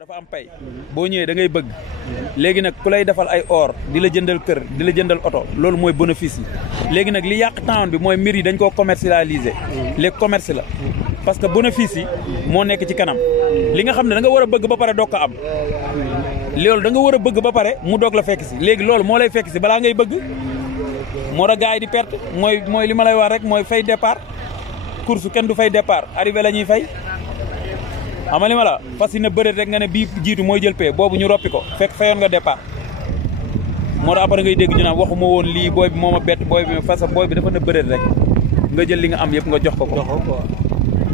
dafa am pay boo ñëwee da ngay bëgg léegi nag ku lay defal ay or di la jëndal kër di la jëndal oto loolu mooy bénéfice yi léegi nag li yàq town bi mooy mbir yi dañ koo commercialiser léegi commerce la parce que bénéfice yi moo nekk ci kanam li nga xam ne da nga war a bëgg ba pare doog ko am loolu da nga war a bëgg ba pare mu doog la fekk si léegi loolu moo lay fekk si balaa ngay bëgg moo tax gars yi di perte mooy li ma lay wax rek mooy fay départ course kenn du fay départ arrivé la ñuy fay xam nga li ma la fas yéene bëreet rek nga ne bii jiitu mooy jël pee boobu ñu roppi ko fekk fayoon nga départ moo tax après ngay dégg ñu naan waxuma woon lii booy bi moo ma bett booy bi fas booy bi dafa na bëreet rek nga jël li nga am yëpp nga jox ko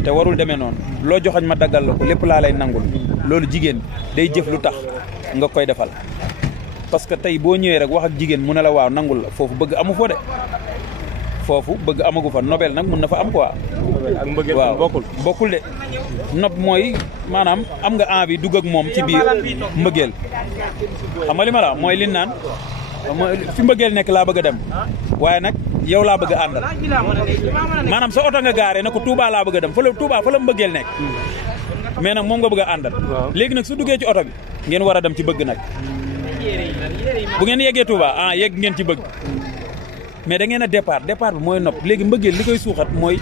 te warul demee noonu loo joxañ ma daggal la ko lépp laa lay nangul loolu jigéen day jëf lu tax nga koy defal parce que tey boo ñëwee rek wax ak jigéen mu ne la waaw nangul la foofu bëgg amu foo de foofu bëgg amagu fa nobel nag mun na fa am quoi ak mbëggeel waaw bokkul de nopp mooy maanaam am nga envie dugg ak moom ci biir mbëggeel xam nga li ma la mooy li naan fi mbëggeel nekk laa bëgg a dem waaye nag yow laa bëgg a àndal maanaam sa oto nga gaaree ne ko Touba laa bëgg a dem fa la Touba fa la mbëggeel nekk mais nag moom nga bëgg a àndal léegi nag su duggee ci oto bi ngeen war a dem ci bëgg nag bu ngeen yeggee Touba yegg ngeen ci bëgg mais da ngeen a départ bi mooy nopp léegi mbëggeel li koy suuxat mooy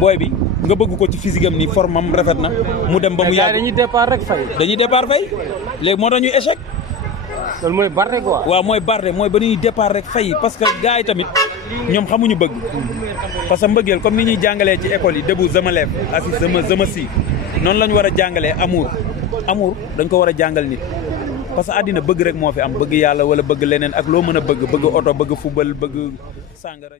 booy bi nga bëgg ko ci physique am ni formam rafet na mu dem ba mu yàgg dañuy départ rek fay. dañuy départ fay léegi moo tax ñuy échec. loolu mooy barre quoi. waaw mooy barre mooy ba ñuy départ rek fay parce que gars yi tamit ñoom xamuñu bëgg parce que mbëggeel comme ni ñuy jàngalee ci école yi debout je me lève assis je me si noonu la ñu war a jàngalee amour dañ ko war a jàngal nit parce que àddina bëgg rek moo fi am bëgg yàlla wala bëgg leneen ak loo mën a bëgg oto bëgg football bëgg sàngara